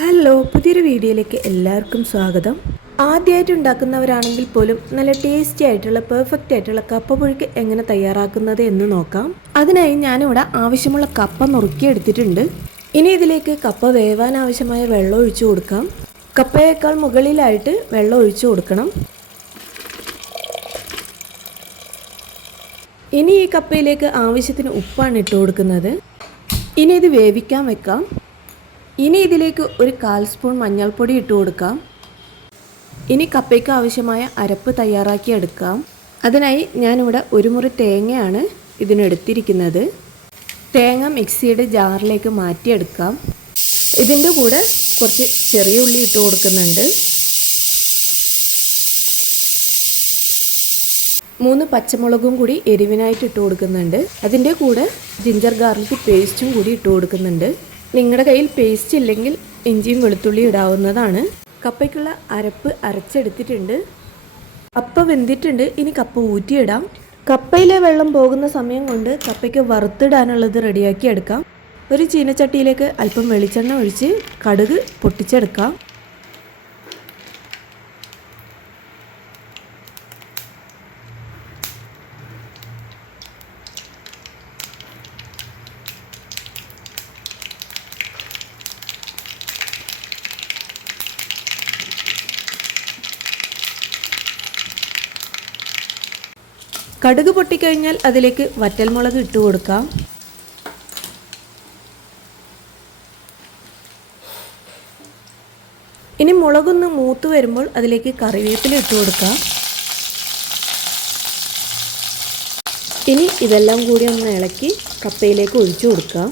Hello പുതിയൊരു വീഡിയോയിലേക്ക് എല്ലാവർക്കും സ്വാഗതം. ആദ്യമായിട്ട് ഉണ്ടാക്കുന്നവരാണെങ്കിൽ പോലും നല്ല ടേസ്റ്റി ആയിട്ടുള്ള പെർഫെക്റ്റ് ആയിട്ടുള്ള കപ്പ പുഴുക്ക് എങ്ങനെ തയ്യാറാക്കുന്നത് എന്ന് നോക്കാം. അതിനായി ഞാനിവിടെ ആവശ്യമുള്ള കപ്പ നുറുക്കിയെടുത്തിട്ടുണ്ട്. ഇനി ഇതിലേക്ക് കപ്പ വേവാൻ ആവശ്യമായ വെള്ളം ഒഴിച്ചു കൊടുക്കാം. കപ്പയേക്കാൾ മുകളിലായിട്ട് വെള്ളം ഒഴിച്ചു കൊടുക്കണം. ഇനി ഈ കപ്പയിലേക്ക് ആവശ്യത്തിന് ഉപ്പാണ് ഇട്ട് കൊടുക്കുന്നത്. ഇനി ഇത് വേവിക്കാൻ വെക്കാം. ഇനി ഇതിലേക്ക് ഒരു കാൽ സ്പൂൺ മഞ്ഞൾപ്പൊടി ഇട്ട് കൊടുക്കാം. ഇനി കപ്പയ്ക്ക് ആവശ്യമായ അരപ്പ് തയ്യാറാക്കി എടുക്കാം. അതിനായി ഞാനിവിടെ ഒരു മുറി തേങ്ങയാണ് ഇതിനെടുത്തിരിക്കുന്നത് തേങ്ങ മിക്സിയുടെ ജാറിലേക്ക് മാറ്റിയെടുക്കാം. ഇതിന്റെ കൂടെ കുറച്ച് ചെറിയ ഉള്ളി ഇട്ട് കൊടുക്കുന്നുണ്ട്. മൂന്ന് പച്ചമുളകും കൂടി എരിവിനായിട്ട് ഇട്ട് കൊടുക്കുന്നുണ്ട്. അതിന്റെ കൂടെ ജിഞ്ചർ ഗാർലിക് പേസ്റ്റും കൂടി ഇട്ട് കൊടുക്കുന്നുണ്ട്. നിങ്ങളുടെ കയ്യിൽ പേസ്റ്റ് ഇല്ലെങ്കിൽ ഇഞ്ചിയും വെളുത്തുള്ളി ഇടാവുന്നതാണ്. കപ്പയ്ക്കുള്ള അരപ്പ് അരച്ചെടുത്തിട്ടുണ്ട്. കപ്പ വെന്തിട്ടുണ്ട്. ഇനി കപ്പ ഊറ്റിയിടാം. കപ്പയിലെ വെള്ളം പോകുന്ന സമയം കൊണ്ട് കപ്പയ്ക്ക് വറുത്തിടാനുള്ളത് റെഡിയാക്കി എടുക്കാം. ഒരു ചീനച്ചട്ടിയിലേക്ക് അല്പം വെളിച്ചെണ്ണ ഒഴിച്ച് കടുക് പൊട്ടിച്ചെടുക്കാം. കടുക് പൊട്ടിക്കഴിഞ്ഞാൽ അതിലേക്ക് വറ്റൽമുളക് ഇട്ട് കൊടുക്കാം. ഇനി മുളകൊന്ന് മൂത്ത് വരുമ്പോൾ അതിലേക്ക് കറിവേപ്പില ഇട്ട് കൊടുക്കാം. ഇനി ഇതെല്ലാം കൂടി ഒന്ന് ഇളക്കി കപ്പയിലേക്ക് ഒഴിച്ചു കൊടുക്കാം.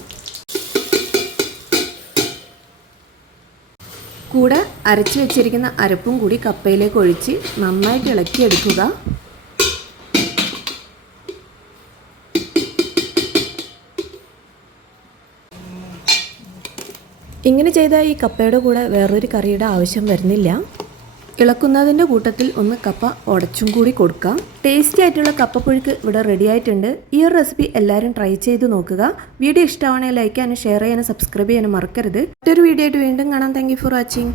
കൂടെ അരച്ചു വെച്ചിരിക്കുന്ന അരപ്പും കൂടി കപ്പയിലേക്ക് ഒഴിച്ച് നന്നായിട്ട് ഇളക്കിയെടുക്കുക. ഇങ്ങനെ ചെയ്താൽ ഈ കപ്പയുടെ കൂടെ വേറൊരു കറിയുടെ ആവശ്യം വരുന്നില്ല. ഇളക്കുന്നതിന്റെ കൂട്ടത്തിൽ ഒന്ന് കപ്പ ഉടച്ചും കൂടി കൊടുക്കാം. ടേസ്റ്റി ആയിട്ടുള്ള കപ്പപ്പുഴുക്ക് ഇവിടെ റെഡി ആയിട്ടുണ്ട്. ഈ ഒരു റെസിപ്പി എല്ലാവരും ട്രൈ ചെയ്ത് നോക്കുക. വീഡിയോ ഇഷ്ടമാണെങ്കിൽ ലൈക്ക് ചെയ്യാനും ഷെയർ ചെയ്യാനും സബ്സ്ക്രൈബ് ചെയ്യാനും മറക്കരുത്. മറ്റൊരു വീഡിയോ ആയിട്ട് വീണ്ടും കാണാം. Thank for watching